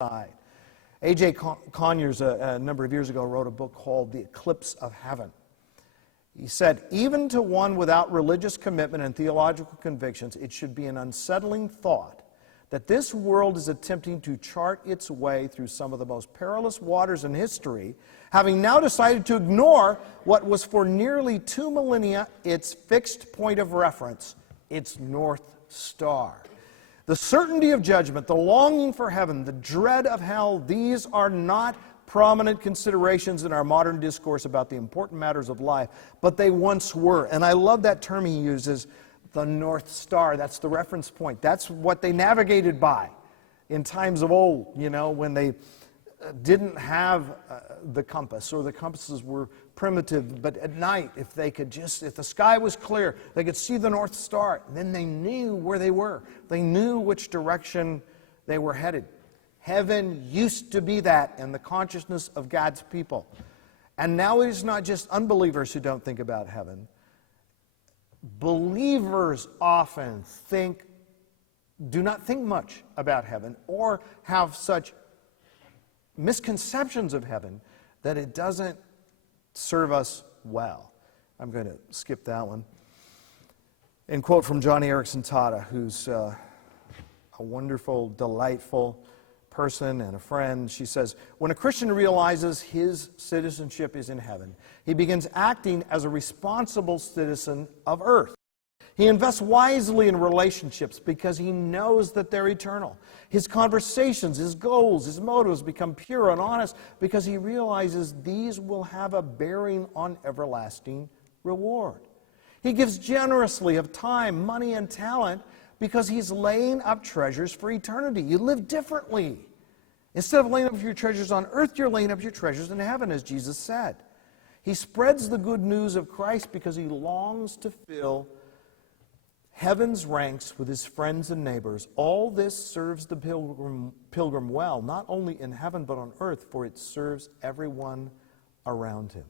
side. A.J. Conyers, a number of years ago, wrote a book called The Eclipse of Heaven. He said, even to one without religious commitment and theological convictions, it should be an unsettling thought that this world is attempting to chart its way through some of the most perilous waters in history, having now decided to ignore what was for nearly 2 millennia its fixed point of reference, its North Star. The certainty of judgment, the longing for heaven, the dread of hell, these are not prominent considerations in our modern discourse about the important matters of life, but they once were. And I love that term he uses, the North Star. That's the reference point. That's what they navigated by in times of old, when they didn't have the compass, or the compasses were primitive, but at night, if the sky was clear, they could see the North Star, and then they knew where they were. They knew which direction they were headed. Heaven used to be that in the consciousness of God's people. And now it is not just unbelievers who don't think about heaven. Believers often do not think much about heaven, or have such misconceptions of heaven that it doesn't serve us well. I'm going to skip that one. And quote from Johnny Erickson Tata, who's a wonderful, delightful person and a friend. She says, when a Christian realizes his citizenship is in heaven, he begins acting as a responsible citizen of earth. He invests wisely in relationships because he knows that they're eternal. His conversations, his goals, his motives become pure and honest because he realizes these will have a bearing on everlasting reward. He gives generously of time, money, and talent because he's laying up treasures for eternity. You live differently. Instead of laying up your treasures on earth, you're laying up your treasures in heaven, as Jesus said. He spreads the good news of Christ because he longs to fill heaven's ranks with his friends and neighbors. All this serves the pilgrim well, not only in heaven but on earth, for it serves everyone around him.